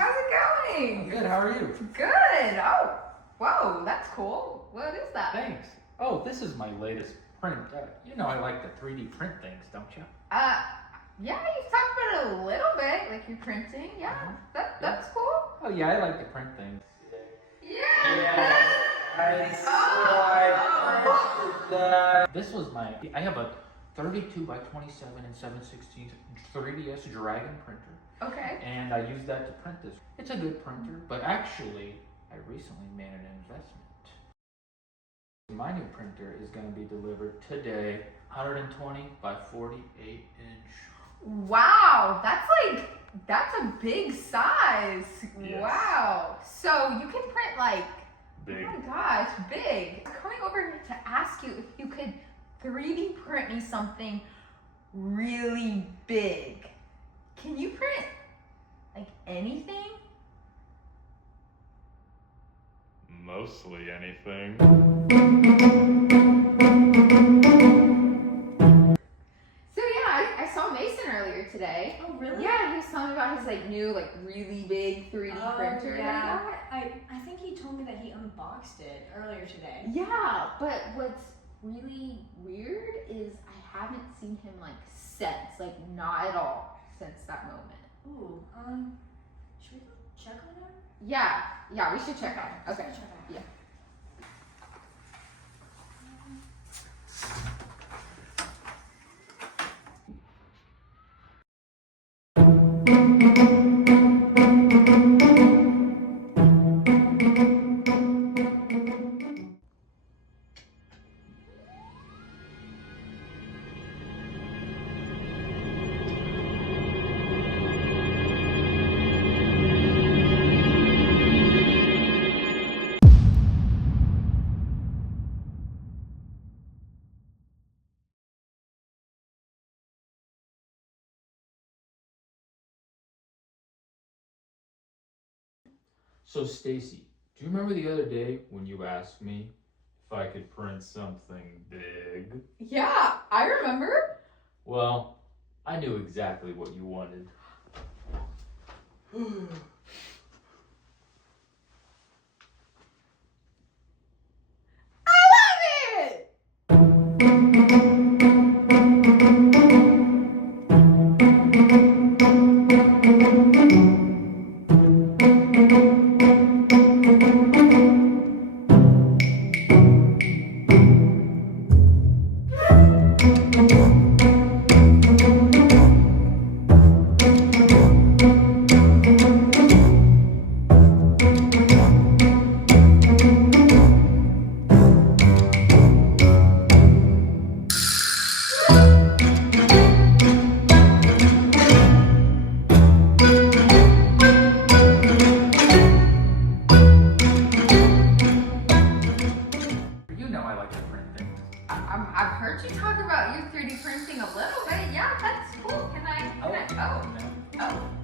How's it going? Good, how are you? Good. Oh, whoa, that's cool. What is that? Thanks. Oh, this is my latest print. You know I like to 3D print things, don't you? Yeah, you've talked about it a little bit, like you're printing. Yeah, that's cool. Oh yeah, I like to print things. Yeah. This was I have a 32 by 27 and 7/16 3DS Dragon printer. Okay. And I use that to print this. It's a good printer, but actually, I recently made an investment. My new printer is going to be delivered today, 120 by 48 inch. Wow, that's a big size. Yes. Wow. So you can print like, Big. oh my gosh, big. I'm coming over here to ask you if you could 3D print me something really big. Can you print like anything? Mostly anything. So yeah, I saw Mason earlier today. Oh, really? Yeah, he was telling me about his like new like really big 3D printer that he got. I think he told me that he unboxed it earlier today. Yeah, but what's really weird is I haven't seen him like since, like not at all since that moment. Ooh, should we go check on him? Yeah, we should check on him. Okay. Let's check on him. Yeah. So Stacy, do you remember the other day when you asked me if I could print something big? Yeah, I remember. Well, I knew exactly what you wanted. I love it! You know I like to print things. I've heard you talk about you 3D printing a little bit. Yeah, that's cool. Can I? Oh.